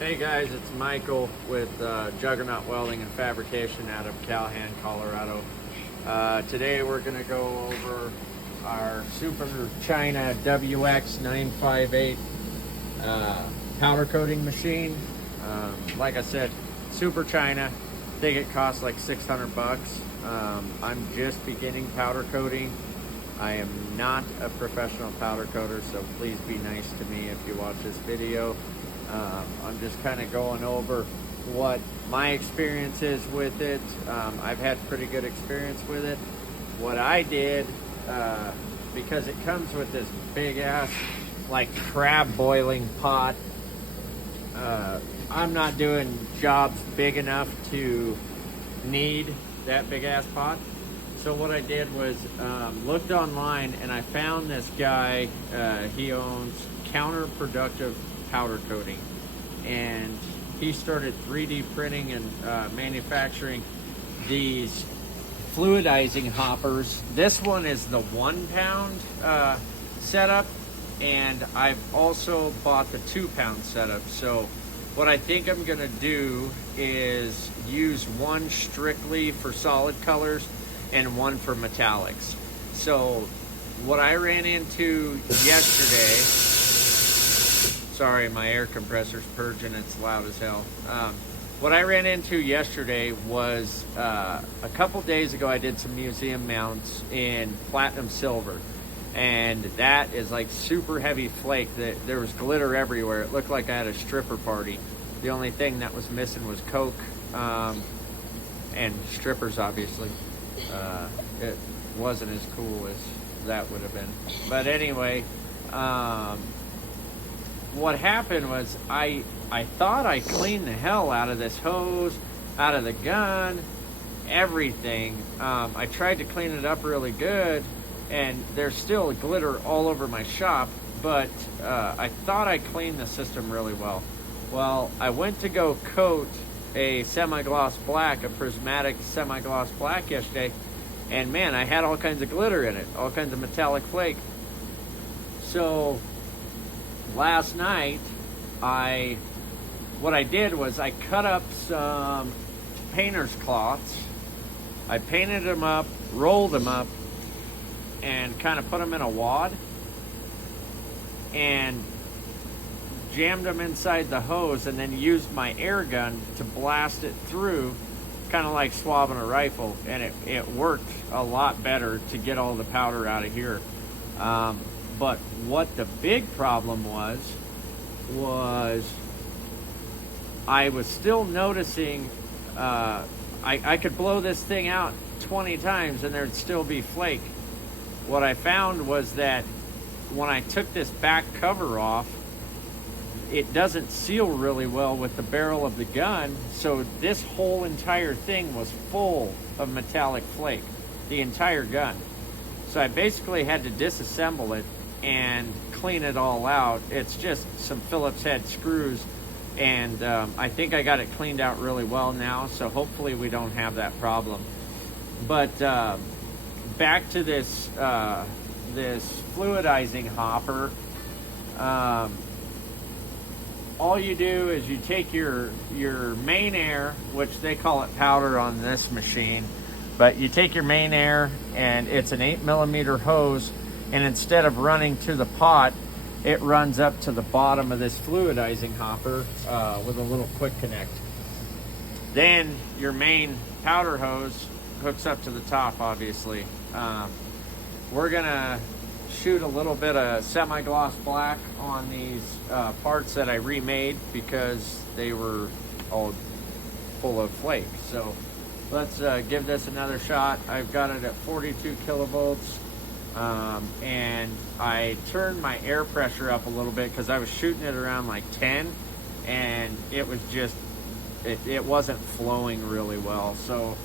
Hey guys, it's Michael with Juggernaut Welding and Fabrication out of Callahan, Colorado. Today we're going to go over our Super China WX958 powder coating machine. Like I said, Super China. I think it costs like 600 bucks. I'm just beginning powder coating. I am not a professional powder coater, so please be nice to me if you watch this video. I'm just kind of going over what my experience is with it. I've had pretty good experience with it. What I did, because it comes with this big ass like crab boiling pot, I'm not doing jobs big enough to need that big ass pot. So what I did was looked online and I found this guy. He owns Counterproductive Powder Coating, and he started 3D printing and manufacturing these fluidizing hoppers. This one is the 1 pound setup, and I've also bought the 2 pound setup. So what I think I'm gonna do is use one strictly for solid colors and one for metallics. So what I ran into yesterday, sorry, my air compressor's purging, it's loud as hell. What I ran into yesterday was a couple days ago I did some museum mounts in platinum silver, and that is like super heavy flake. There was glitter everywhere. It looked like I had a stripper party. The only thing that was missing was Coke and strippers, obviously. It wasn't as cool as that would have been. But anyway, what happened was I thought I cleaned the hell out of this hose, out of the gun, everything. I tried to clean it up really good, and there's still glitter all over my shop, but I thought I cleaned the system really well. Well, I went to go coat a semi-gloss black, a prismatic semi-gloss black yesterday, and man, I had all kinds of glitter in it, all kinds of metallic flake. So last night, what I did was I cut up some painter's cloths. I painted them up, rolled them up, and kind of put them in a wad and jammed them inside the hose, and then used my air gun to blast it through, kind of like swabbing a rifle, and it worked a lot better to get all the powder out of here. But what the big problem was I was still noticing I could blow this thing out 20 times and there'd still be flake. What I found was that when I took this back cover off, it doesn't seal really well with the barrel of the gun, so this whole entire thing was full of metallic flake, the entire gun. So I basically had to disassemble it and clean it all out. It's just some Phillips head screws, and I think I got it cleaned out really well now, so hopefully we don't have that problem. But back to this this fluidizing hopper. All you do is you take your main air, which they call it powder on this machine, but you take your main air, and it's an 8mm hose, and instead of running to the pot, it runs up to the bottom of this fluidizing hopper with a little quick connect. Then your main powder hose hooks up to the top, obviously. We're gonna shoot a little bit of semi-gloss black on these parts that I remade because they were all full of flake. So let's give this another shot. I've got it at 42 kilovolts. And I turned my air pressure up a little bit because I was shooting it around like 10, and it was just, it wasn't flowing really well. So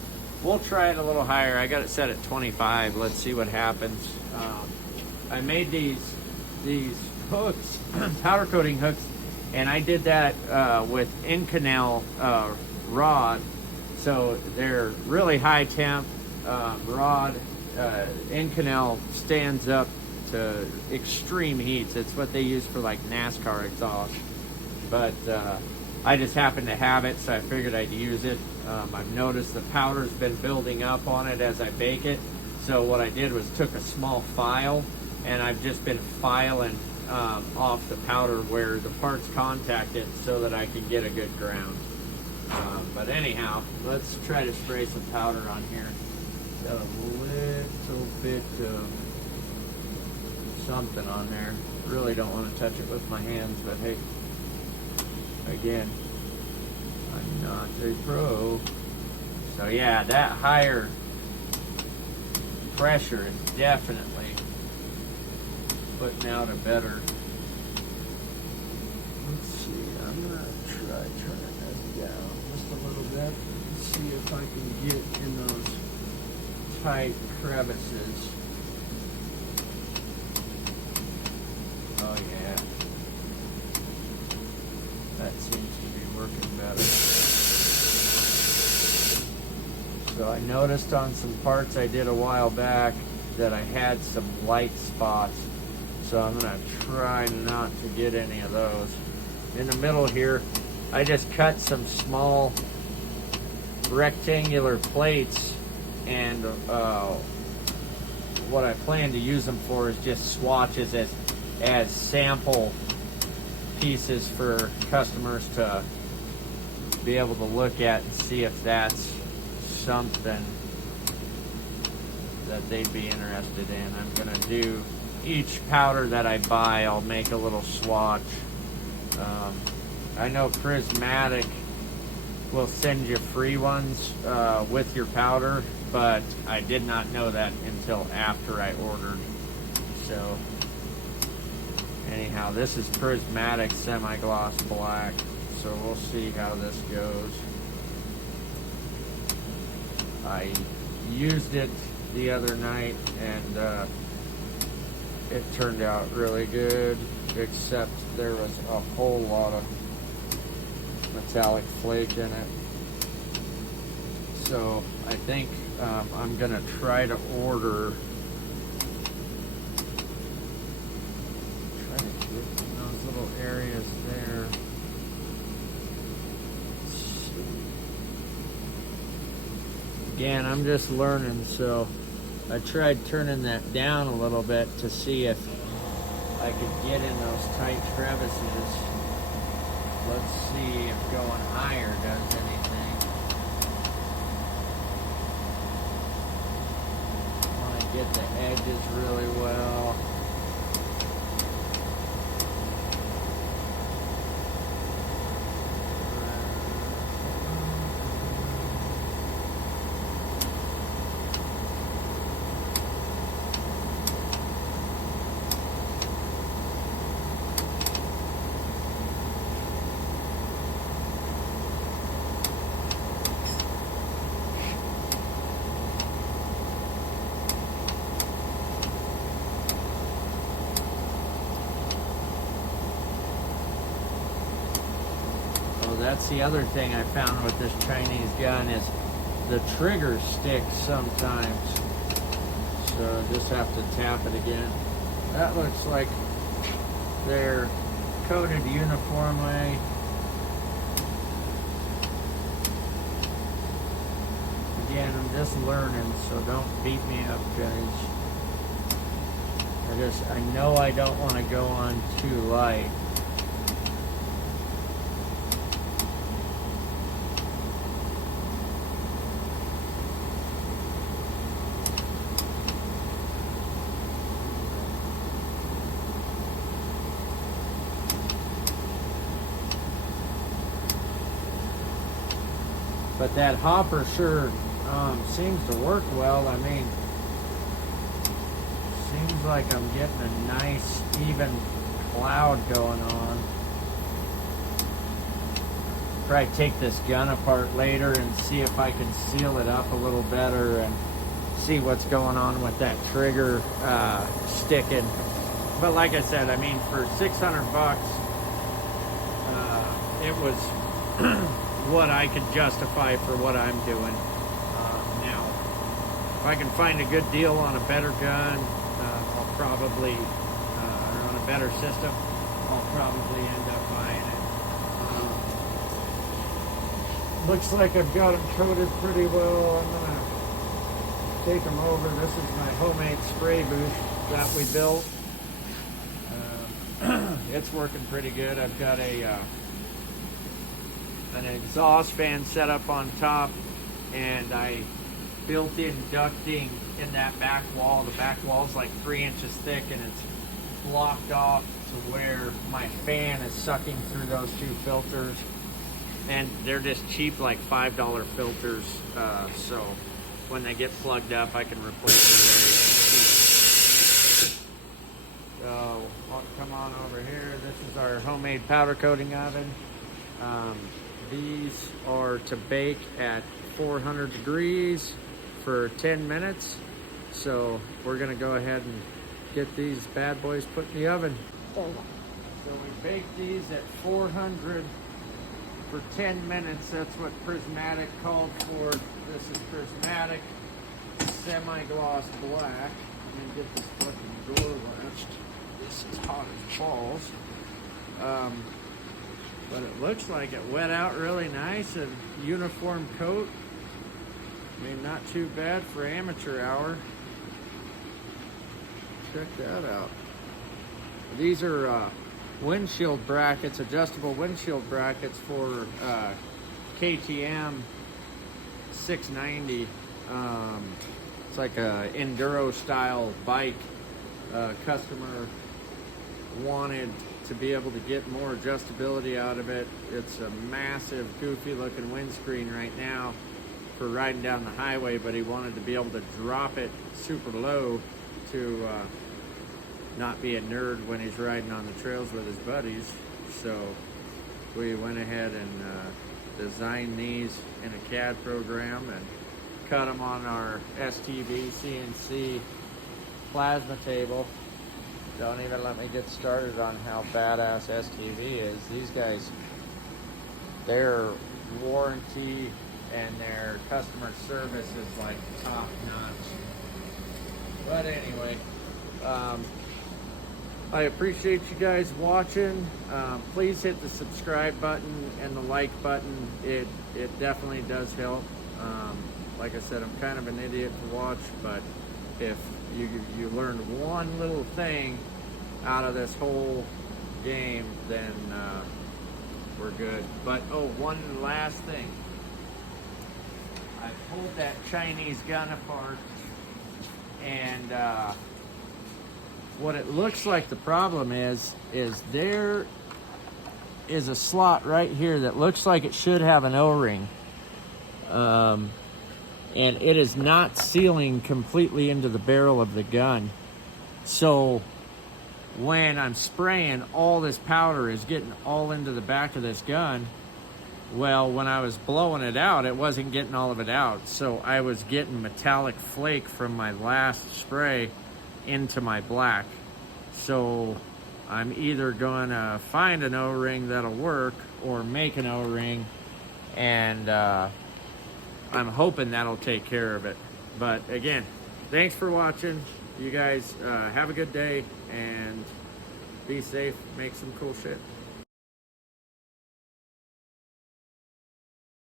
we'll try it a little higher. I got it set at 25. Let's see what happens. I made these hooks, powder coating hooks, and I did that with Inconel rod. So they're really high temp rod. Inconel stands up to extreme heats. It's what they use for like NASCAR exhaust. But I just happen to have it, so I figured I'd use it. I've noticed the powder's been building up on it as I bake it. So what I did was took a small file, and I've just been filing off the powder where the parts contact it so that I can get a good ground. But anyhow, let's try to spray some powder on here. Got a little bit of something on there. Really don't want to touch it with my hands, but hey, again, I'm not a pro. So yeah, that higher pressure is definitely putting out a better. Let's see, I'm gonna try turning that down just a little bit and see if I can get in those tight crevices. Oh yeah, that seems to be working better. So I noticed on some parts I did a while back that I had some light spots. So I'm gonna try not to get any of those. In the middle here, I just cut some small rectangular plates, and what I plan to use them for is just swatches as sample pieces for customers to be able to look at and see if that's something that they'd be interested in. I'm gonna do each powder that I buy, I'll make a little swatch. I know Prismatic will send you free ones with your powder, but I did not know that until after I ordered. So anyhow, this is Prismatic Semi-Gloss Black, so we'll see how this goes. I used it the other night, and it turned out really good, except there was a whole lot of metallic flake in it. So I think I'm gonna try to order, try to get in those little areas there. Let's see. Again, I'm just learning, so I tried turning that down a little bit to see if I could get in those tight crevices. Let's see if going higher does anything. I want to get the edges really well. That's the other thing I found with this Chinese gun is the trigger sticks sometimes. So just have to tap it again. That looks like they're coated uniformly. Again, I'm just learning, so don't beat me up, guys. I know I don't want to go on too light. But that hopper sure seems to work well. I mean, seems like I'm getting a nice even cloud going on. Probably take this gun apart later and see if I can seal it up a little better and see what's going on with that trigger sticking. But like I said, I mean, for $600, it was what I could justify for what I'm doing. Now, if I can find a good deal on a better gun, I'll probably, or on a better system, I'll probably end up buying it. Looks like I've got them coated pretty well. I'm gonna take them over. This is my homemade spray booth that we built. It's working pretty good. I've got an exhaust fan set up on top, and I built in ducting in that back wall. The back wall is like 3 inches thick, and it's blocked off to where my fan is sucking through those two filters. And they're just cheap, like $5 filters. So when they get plugged up, I can replace them very cheap. So come on over here. This is our homemade powder coating oven. These are to bake at 400 degrees for 10 minutes. So we're gonna go ahead and get these bad boys put in the oven. So we bake these at 400 for 10 minutes. That's what Prismatic called for. This is Prismatic semi-gloss black. I'm gonna get this fucking door latched. This is hot as balls. But it looks like it wet out really nice and uniform coat. I mean, not too bad for amateur hour. Check that out. These are windshield brackets, adjustable windshield brackets for KTM 690. It's like a enduro style bike. Customer wanted to be able to get more adjustability out of it. It's a massive, goofy looking windscreen right now for riding down the highway, but he wanted to be able to drop it super low to not be a nerd when he's riding on the trails with his buddies. So we went ahead and designed these in a CAD program and cut them on our STV CNC plasma table. Don't even let me get started on how badass STV is. These guys, their warranty and their customer service is like top notch. But anyway, I appreciate you guys watching. Please hit the subscribe button and the like button. It definitely does help. Like I said, I'm kind of an idiot to watch, but if you learned one little thing out of this whole game, then we're good. But one last thing. I pulled that Chinese gun apart, and what it looks like the problem is there is a slot right here that looks like it should have an O-ring. And it is not sealing completely into the barrel of the gun. So when I'm spraying, all this powder is getting all into the back of this gun. Well, when I was blowing it out, it wasn't getting all of it out. So I was getting metallic flake from my last spray into my black. So I'm either gonna find an O-ring that'll work or make an O-ring, and I'm hoping that'll take care of it. But again, thanks for watching. You guys have a good day and be safe. Make some cool shit.